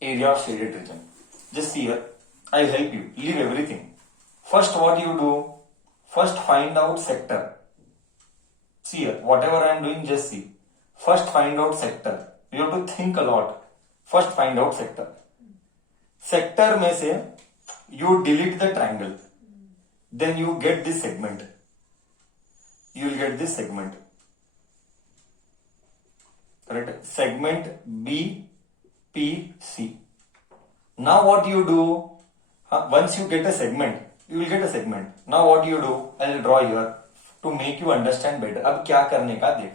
area of shaded region. Just see here, I'll help you. Leave everything. First, what you do? First, find out sector. See here, whatever I am doing, just see. First, find out sector. You have to think a lot. First, find out sector. Sector में से you delete the triangle. Then you get this segment. You will get this segment. Correct? Segment BPC. Now what you do? Once you get a segment, you will get a segment. Now what you do? I will draw here to make you understand better. अब क्या करने का देख.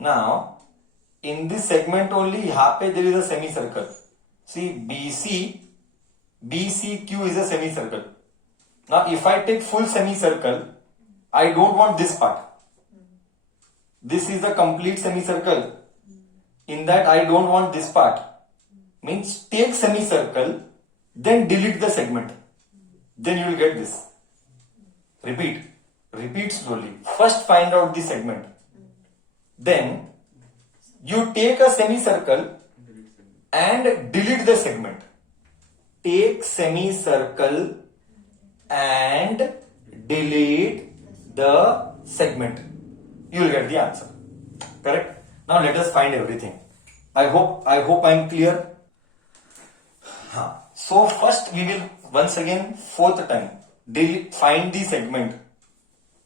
Now in this segment only, यहाँ पे there is a semicircle. See BCQ is a semicircle. Now if I take full semicircle, I don't want this part. This is a complete semicircle. In that I don't want this part. Means take semicircle, then delete the segment. Then you will get this. Repeat slowly. First find out the segment. Then you take a semicircle and delete the segment. Take semicircle and delete the segment. You will get the answer. Correct? Now let us find everything. I hope I am clear. So first we will once again fourth time find the segment.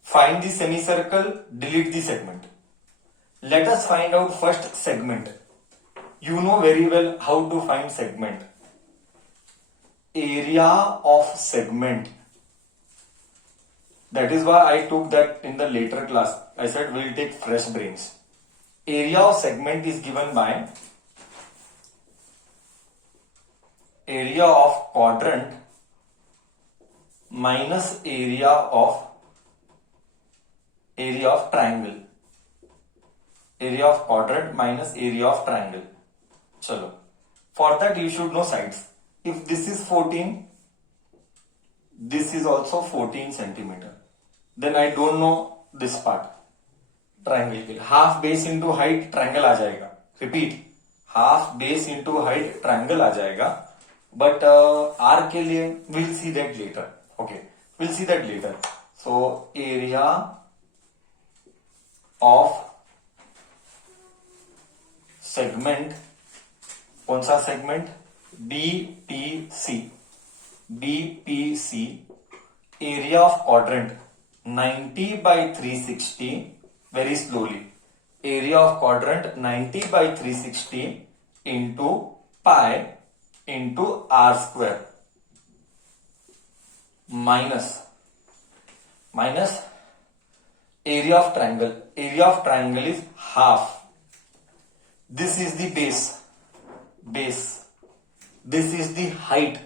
Find the semicircle, delete the segment. Let us find out first segment. You know very well how to find segment. Area of segment. That is why I took that in the later class. I said we'll take fresh brains. Area of segment is given by area of quadrant minus area of triangle. Area of quadrant minus area of triangle. Chalo. For that you should know sides. If this is 14, this is also 14 centimeter. Then I don't know this part. Triangle के half base into height triangle आ जाएगा. Repeat. Half base into height triangle आ जाएगा. But R के लिए we'll see that later. Okay, we'll see that later. So area of segment, कौन सा segment? BPC. Area of quadrant 90 by 360. Very slowly. Area of quadrant 90 by 360 into pi into r square minus area of triangle. Area of triangle is half. This is the base. This is the height.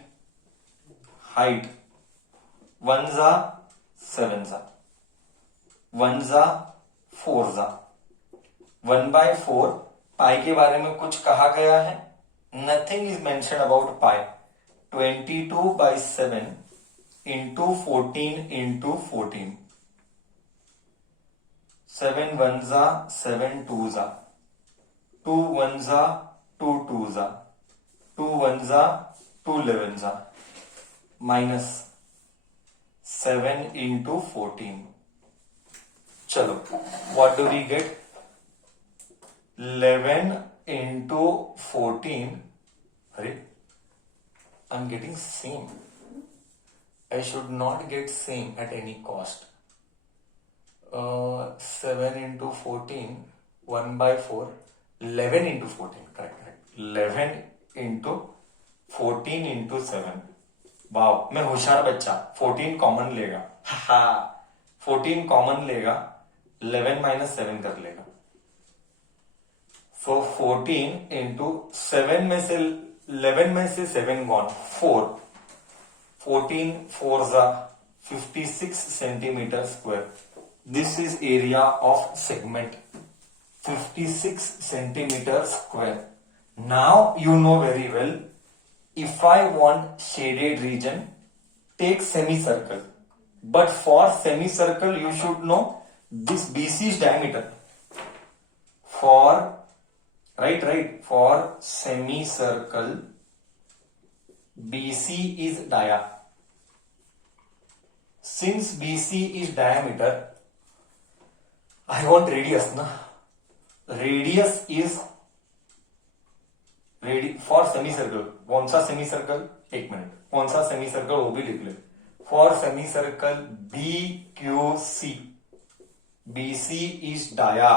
1 za 7 za 1 za 4 za 1 by 4. पाई के बारे में कुछ कहा गया है? Nothing is mentioned about pi. 22 by 7 into 14 into 14. 7 1 za 7 2 za 2 1 za 2 2 za 2 1 za 2 11 za minus 7 into 14. Chalo, what do we get? 11 into 14. I'm getting same. I should not get same at any cost. 7 into 14, 1 by 4, 11 into 14. Correct. 11 into 14 into 7. Wow, मैं होशियार बच्चा. 14 common लेगा. 14 common लेगा, 11 minus 7 कर लेगा. So 14 into 7 में से 11 में से 7 gone. 4. 14 4s are 56 centimeter square. This is area of segment. 56 centimeter square. Now you know very well. If I want shaded region, take semicircle. But for semicircle, you should know this BC's diameter. For semicircle, BC is dia. Since BC is diameter, I want radius ना. Radius is for semicircle. कौन सा semicircle? एक minute, कौन सा semicircle वो भी लिख ले. For semicircle BQC, BC is dia.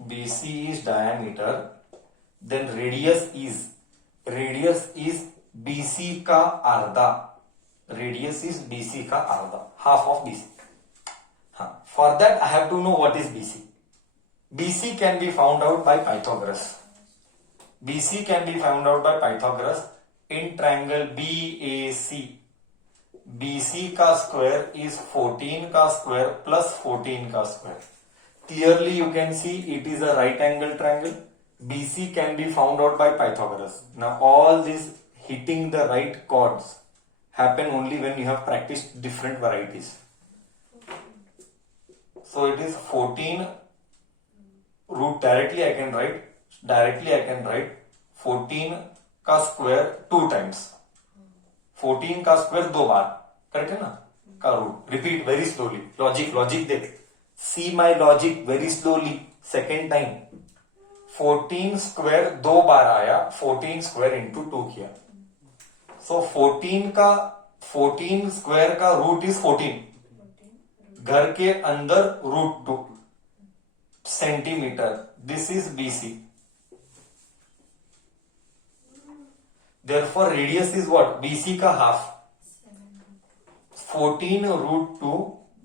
BC is diameter. Then radius is BC का आधा. Radius is BC का आधा, half of BC. हाँ, for that I have to know what is BC. BC can be found out by Pythagoras. BC can be found out by Pythagoras in triangle BAC. BC का square is 14 का square plus 14 का square. Clearly you can see it is a right angle triangle. BC can be found out by Pythagoras. Now all this hitting the right chords happen only when you have practiced different varieties. So it is 14 root directly I can write 14 का square 2 times. 14 का square 2 बार, correct है ना, का root. Repeat very slowly. Logic देख, see my logic very slowly. Second time 14 square 2 बार आया, 14 square into 2 किया. So 14 square का रूट इज 14. घर के अंदर root 2 centimetre. This is BC. Therefore radius is what? BC का half. 14 root 2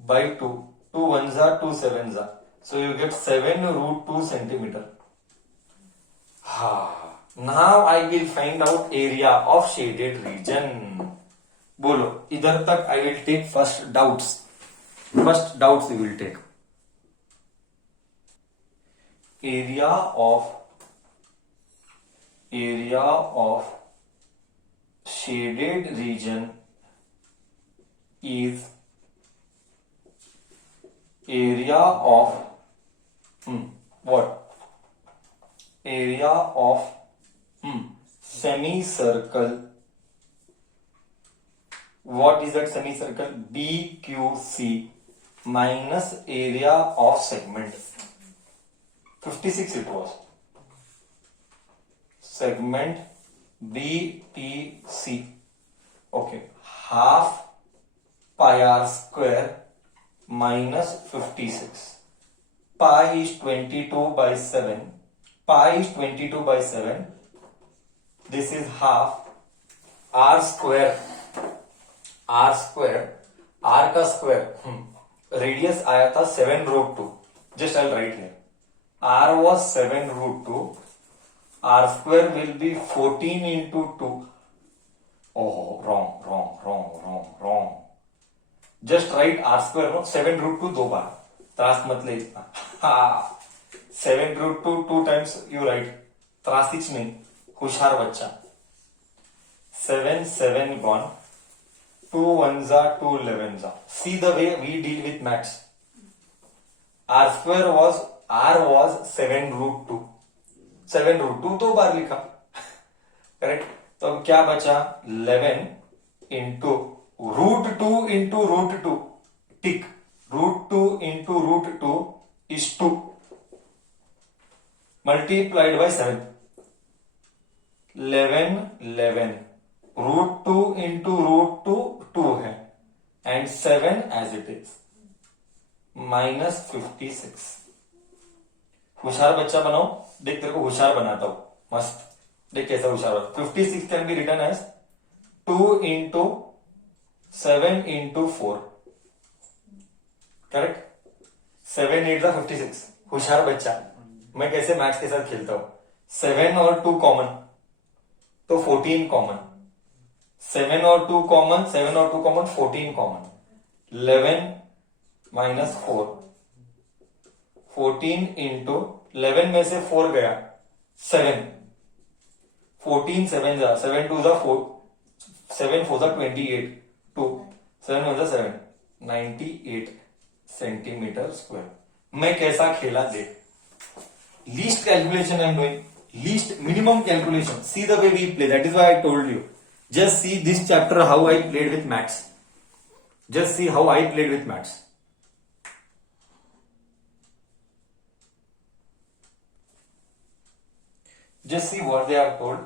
by 2. 2 ones are 2 sevens are. So you get 7 root 2 centimeter. Now I will find out area of shaded region. बोलो, इधर तक I will take first doubts. First doubts we will take. Area of shaded region is area of what? Area of semicircle. What is that semicircle? BQC minus area of segment. 56 it was. Segment BTC. Okay. Half pi r square minus 56. Pi is 22 by 7. Pi is 22 by 7. This is half r square. R square. R का square. Radius आया था 7 root 2. Just I'll write here. R was 7 root 2. R square will be 14 into 2. Oh, wrong. Just write R square, no? 7 root 2 दो बार. त्रास मत ले इतना. 7 root 2 2 times you write. त्रासिच नहीं. होशियार बच्चा. 7 gone. 2 ones are 2 11s are. See the way we deal with maths. R square was 7 root 2. 7 root 2 दो बार लिखा. करेक्ट. तो अब क्या बचा? 11 into root 2 into root 2. Tick. Root 2 into root 2 is 2 multiplied by 7. 11 root 2 into root 2 2 है and 7 as it is minus 56. होशियार बच्चा बनाओ. देख तेरे को होशियार बनाता हूं. मस्त. देख कैसा होशियार. 56 can be written as 2 into 7 into 4. Correct. 7 8 जा 56. होशियार बच्चा. मैं कैसे मैथ्स के साथ खेलता हूं. 7 और 2 कॉमन तो 14 कॉमन. 7 और 2 कॉमन 14 कॉमन. 11 माइनस 4. 14 इंटू 11 में से 4 गया 7. 14 7 जा 7 2 जा 4. 7 4 जा 28. 2 7 1 जा 7. 98 सेंटीमीटर स्क्वायर. मैं कैसा खेला देख. Least calculation I am doing. Least minimum calculation. See the way we play. That is why I told you Just see this chapter how I played with maths. Just see how I played with maths. Just see what they have told.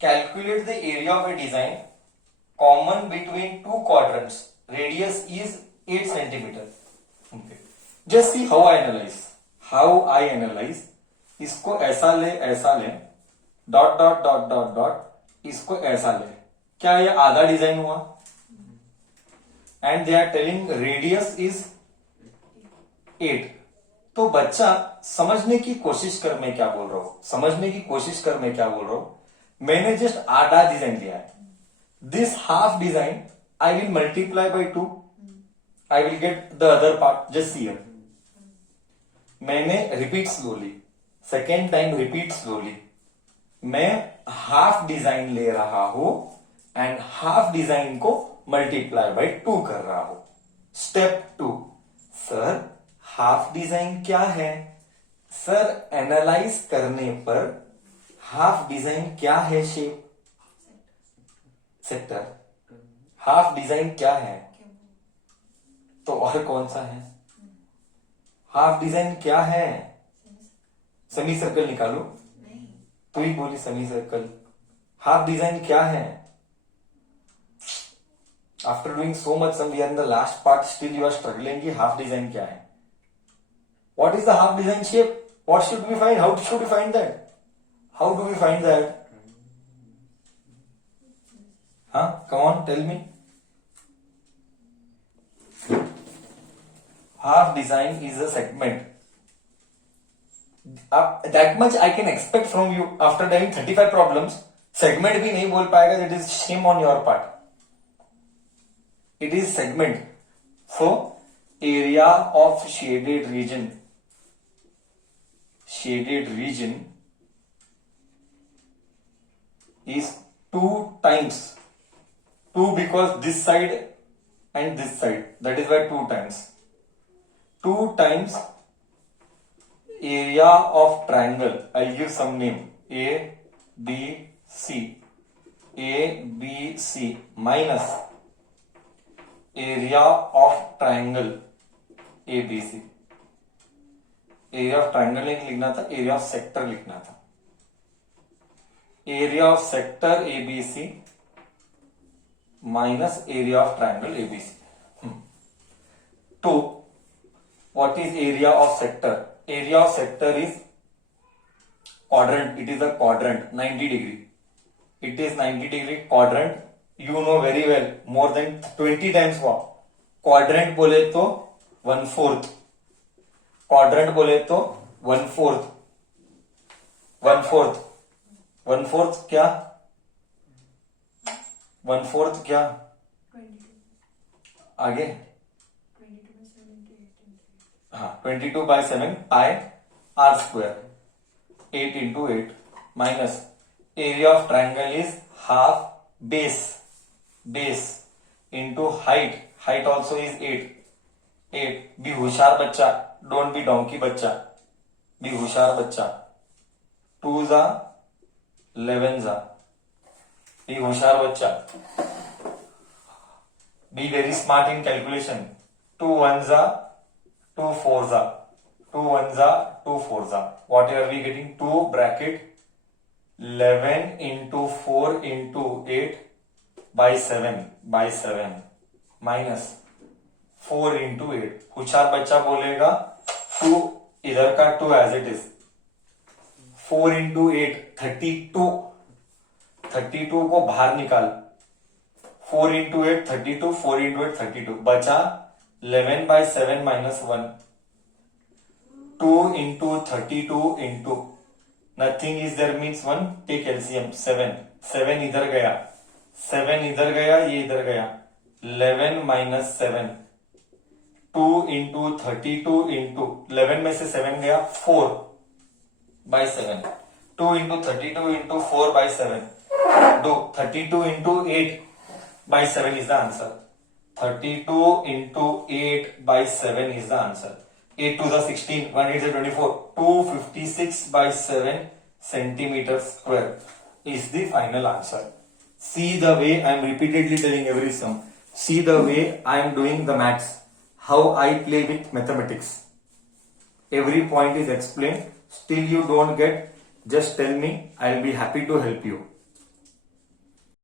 Calculate the area of a design common between two quadrants. Radius is 8 centimeter. Okay. Just see how I analyze. How I analyze. इसको ऐसा ले, dot dot dot dot dot, इसको ऐसा ले. क्या ये आधा design हुआ? And they are telling radius is 8. तो बच्चा समझने की कोशिश कर, मैं क्या बोल रहा हूं, समझने की कोशिश कर, मैं क्या बोल रहा हूं. मैंने जस्ट आधा डिजाइन लिया है. This half design I will multiply by 2. I will get the other part. Just see. मैंने repeat slowly, second time repeat slowly. मैं हाफ डिजाइन ले रहा हूं एंड हाफ डिजाइन को मल्टीप्लाई बाई 2 कर रहा हूं. स्टेप 2. सर हाफ डिजाइन क्या है? सर एनालाइज करने पर हाफ डिजाइन क्या है? Shape, sector. हाफ डिजाइन क्या है? तो और कौन सा है? हाफ डिजाइन क्या है? सेमी सर्कल निकालो. तू ही बोली सेमी सर्कल. हाफ डिजाइन क्या है? After doing so much sum, we are in the last part, still you are struggling कि हाफ डिजाइन क्या है. What is the half design shape? What should we find? How should we find that? How do we find that? Huh? Come on, tell me. Half design is a segment. That much I can expect from you after doing 35 problems. Segment भी नहीं बोल पाएगा, that is shame on your part. It is segment. So, area of shaded region is 2 times 2, because this side and this side, that is why 2 times area of triangle. I'll give some name, ABC minus area of triangle ABC. Area of triangle नहीं लिखना था, area of sector लिखना था. Area of sector ABC minus area of triangle ABC. तो what is area of sector? Area of sector is quadrant. It is a quadrant, 90 degree. It is 90 degree quadrant. You know very well, more than 20 times what? Quadrant बोले तो 1/4. Quadrant बोले तो 1/4. 1/4 क्या? 1/4 क्या? आगे 22/7 पाई are square. 8 into 8 minus area of triangle is half base into height also is 8. Be होशियार बच्चा, don't be donkey बच्चा, बी होशियार बच्चा. 2 जा 11 जा, बी होशियार बच्चा. Be very smart in calculation. 2 1 जा 2 4 जा, 2 1 जा 2 4 जा. What are we getting? 2 bracket 11 into 4 into 8 by 7 minus 4 into 8. होशियार बच्चा बोलेगा 2 इधर का 2 एज इट इज. 4 into 8 32. 32 को बाहर निकाल. 4 into 8 32. 4 into 8 32. बचा 11/7 minus 1. 2 into 32 into nothing is there means 1. Take LCM. 7 इधर गया, 7 इधर गया, ये इधर गया. 11 minus 7. 2 into 32 into 11 में से 7 गया, 4/7. 2 into 32 into 4/7. Do 32 into 8/7 is the answer. 32 into 8/7 is the answer. 8 to the 16, 1 8 is 24. 256/7 centimeter square is the final answer. See the way I am repeatedly telling every sum. See the way I am doing the maths. How I play with mathematics. Every point is explained. Still you don't get, just tell me. I'll be happy to help you.